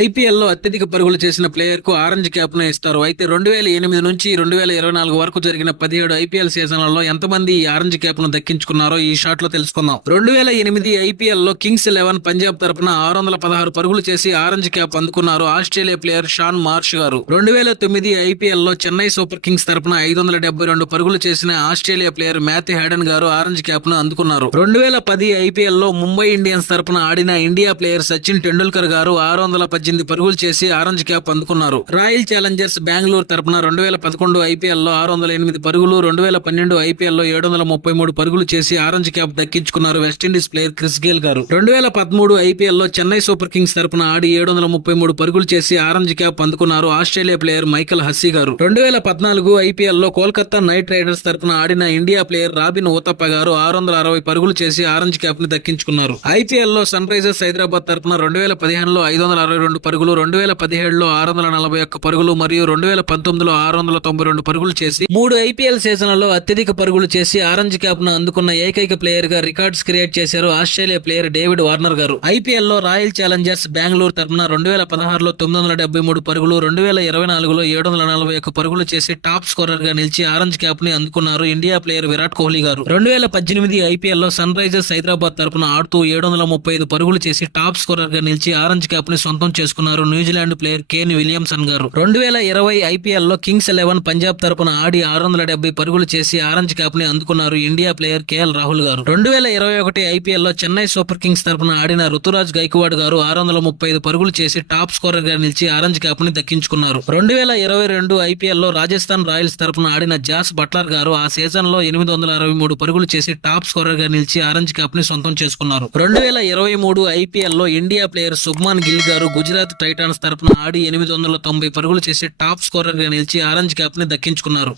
IPL లో అత్యధిక పరుగులు చేసిన ప్లేయర్ కు ఆరెంజ్ క్యాప్ ను ఇస్తారు. అయితే 2008 నుంచి 2024 వరకు జరిగిన 17 ఐపీఎల్ సీజన్లలో ఎంతమంది ఈ ఆరెంజ్ క్యాప్ ను దక్కించుకున్నారో ఈ షాట్ లో తెలుసుకుందాం. 2008 ఐపీఎల్ లో కింగ్స్ 11 పంజాబ్ తరపున 616 పరుగులు చేసి ఆరెంజ్ క్యాప్ అందుకున్నారు ఆస్ట్రేలియా ప్లేయర్ షాన్ మార్ష్ గారు. 2009 ఐపీఎల్ లో చెన్నై సూపర్ కింగ్స్ తరపున 572 పరుగులు చేసిన ఆస్ట్రేలియా ప్లేయర్ మాథ్యూ హెడెన్ గారు ఆరెంజ్ క్యాప్ ను అందుకున్నారు. 2010 ఐపీఎల్ లో ముంబై ఇండియన్స్ తరపున ఆడిన ఇండియా ప్లేయర్ సచిన్ టెండూల్కర్ గారు 618 పరుగులు చేసి ఆరెంజ్ క్యాప్ అందుకున్నారు. రాయల్ ఛాలెంజర్స్ బెంగళూరు తరపున 2011 ఐపీఎల్ లో 608 పరుగులు, 2012 ఐపీఎల్ లో 733 పరుగులు చేసి ఆరెంజ్ క్యాప్ దక్కించుకున్నారు వెస్టిండీస్ ప్లేయర్ క్రిస్ గేల్ గారు. 2013 ఐపీఎల్ లో చెన్నై సూపర్ కింగ్స్ తరపున ఆడి 733 పరుగులు చేసి ఆరెంజ్ క్యాప్ అందుకున్నారు ఆస్ట్రేలియా ప్లేయర్ మైకెల్ హస్సీ గారు. 2014 ఐపీఎల్ లో కోల్కతా నైట్ రైడర్స్ తరపున ఆడిన ఇండియా ప్లేయర్ రాబిన్ ఊతప్ప గారు 660 పరుగులు చేసి ఆరెంజ్ క్యాప్ ని దక్కించుకున్నారు. ఐపీఎల్ లో సన్ రైజర్స్ హైదరాబాద్ తరపున 2015 లో 562 పరుగులు, 2017 లో 641 పరుగులు మరియు 2019 లో 692 పరుగులు చేసి 3 ఐపీఎల్ సీజన్లలో అత్యధిక పరుగులు చేసి ఆరెంజ్ క్యాప్ ను అందుకున్న ఏకైక ప్లేయర్ గా రికార్డ్స్ క్రియేట్ చేశారు ఆస్ట్రేలియా ప్లేయర్ డేవిడ్ వార్నర్ గారు. ఐపీఎల్ లో రాయల్ ఛాలెంజర్స్ బెంగళూరు తరపున 2016 లో 973 పరుగులు, 2024 లో 741 పరుగులు చేసి టాప్ స్కోరర్ గా నిలిచి ఆరెంజ్ క్యాప్ ని అందుకున్నారు ఇండియా ప్లేయర్ విరాట్ కోహ్లీ గారు. 2018 ఐపీఎల్ లో సన్ రైజర్స్ హైదరాబాద్ తరపున ఆడుతూ 735 పరుగులు చేసి టాప్ స్కోరర్ గా నిలిచి ఆరెంజ్ క్యాప్ ని సొంతం చేసుకున్నారు న్యూజిలాండ్ ప్లేయర్ కేన్ విలియమ్సన్ గారు. 2020 ఐపీఎల్ లో కింగ్స్ 11 పంజాబ్ తరపున ఆడి 670 పరుగులు చేసి ఆరెంజ్ క్యాప్ ని అందుకున్నారు ఇండియా ప్లేయర్ కేఎల్ రాహుల్ గారు. 2021 ఐపీఎల్ లో చెన్నై సూపర్ కింగ్స్ తరపున ఆడిన రుతురాజ్ గైక్వాడ్ గారు 635 పరుగులు చేసి టాప్ స్కోరర్ గా నిలిచి ఆరెంజ్ క్యాప్ ని దక్కించుకున్నారు. 2022 ఐపీఎల్ లో రాజస్థాన్ రాయల్స్ తరపున ఆడిన జాస్ బట్లర్ గారు ఆ సీజన్ లో 863 పరుగులు చేసి టాప్ స్కోరర్ గా నిలిచి ఆరెంజ్ క్యాప్ ని సొంతం చేసుకున్నారు. 2023 ఐపీఎల్ లో ఇండియా ప్లేయర్ శుభ్మాన్ గిల్ గారు గుజరాత్ టైటాన్స్ తరపున ఆడి 890 పరుగులు చేసి టాప్ స్కోరర్ గా నిలిచి ఆరెంజ్ క్యాప్ ని దక్కించుకున్నారు.